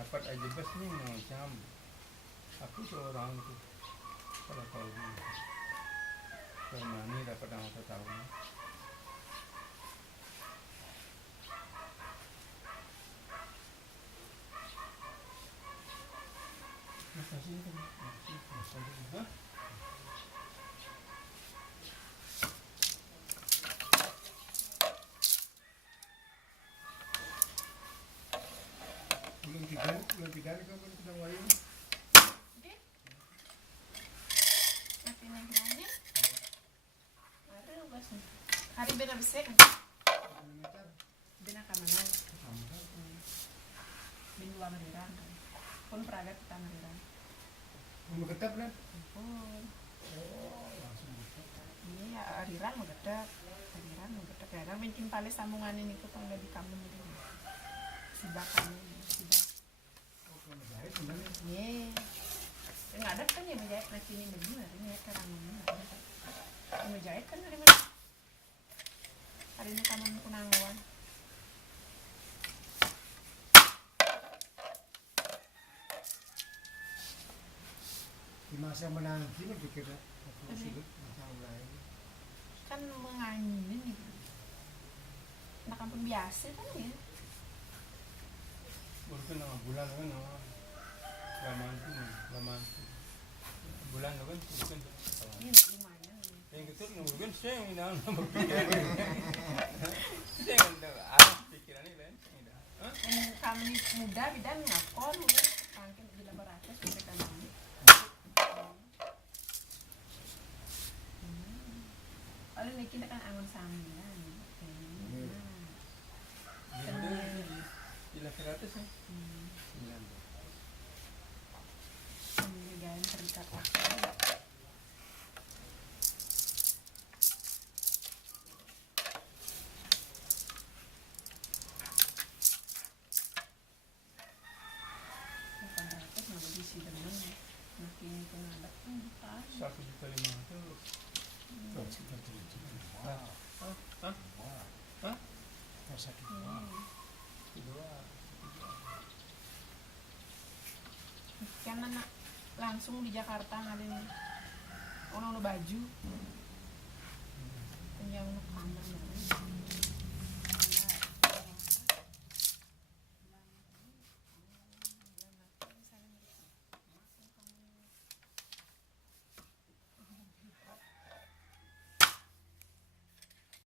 dapat aja bes nih macam aku seorang itu kalau tahu gitu Germani dapat yang tahu masa sih kan masa juga belum tiga kan kita mulai hari bena besek bena kamanan bin dua mariran pun peragat kita mariran mau ketap kan pun langsung ketap iya ariran mau gedek kadang bikin pale sambungan ini tuh kalau di kamu itu sibakannya sibak menjahit sebenarnya ye nggak ada kan ya menjahit nasi ini benar ini ya sekarang ini menjahit kan dari mana hari ini kamu kunanguan di masa menanti berpikir aku sulit masa lain kan mengangin gitu anak kampung biasa kan ya mungkin 6 bulan kan lamaan bulan kan mungkin ini lumayan yang gitu mungkin saya yang dalam berpikir saya yang ada pikirannya lain kami muda bidan ngakon mungkin bila beratus mereka nanti kalau ini kita kan angon sambilan gila 100 ya pemilihan terikat waktu makin pengadat kan 1,5 kan anak langsung di Jakarta ngalin ono baju yang kamar